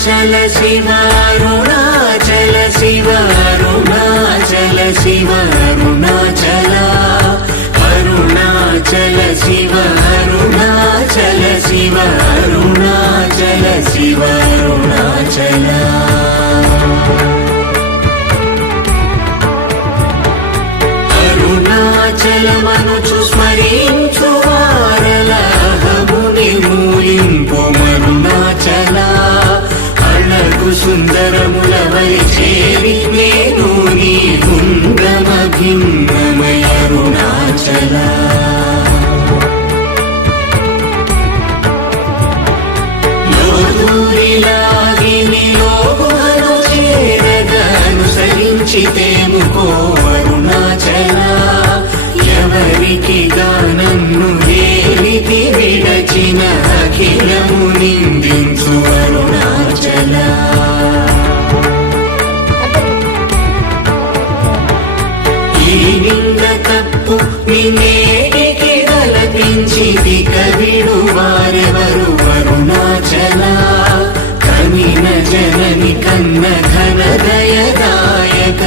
शिव अरुणाचल शिव अरुणाचल शिव अरुणाचल अरुणाचल शिव अरुणाचल शिव अरुणाचल शिव अरुणाचल అరుణాచలమనుచు స్మరించు వారలహము నిర్మూలింపు మరుణాచల అళగు సుందరముల వలి చేరి నేను నీ గుండమ భిన్నమయ అరుణాచల లోదూరిలాగిని లోగుహను చేరగా అనుసరించితేముకో అరుణాచల ఎవరికి గానన్ను వేలికి విడచిన అఖిలము నిందించు అరుణాచల ఈ నింద తప్పు నిన్నేటికి తలపించి కవిడు వారెవరు అరుణాచల కమిన జనని కన్న ఘన దయదాయక